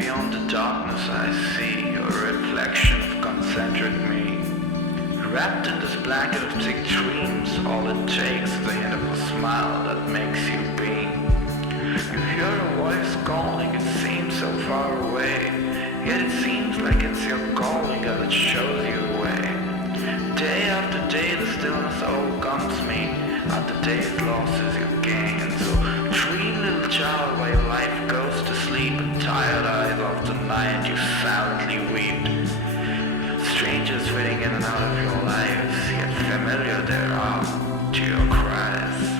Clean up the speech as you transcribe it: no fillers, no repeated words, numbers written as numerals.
beyond the darkness I see a reflection of concentric me. Wrapped in this blanket of thick dreams, all it takes is a hint of a smile that makes you beam. You hear a voice calling, it seems so far away, yet it seems like it's your calling as it shows you the way. Day after day the stillness overcomes me, after day's losses you gain. So dream, little child, while your life goes to sleep, and tired eyes of the night you silently weep. Strangers fading in and out of your lives, yet familiar they are to your cries.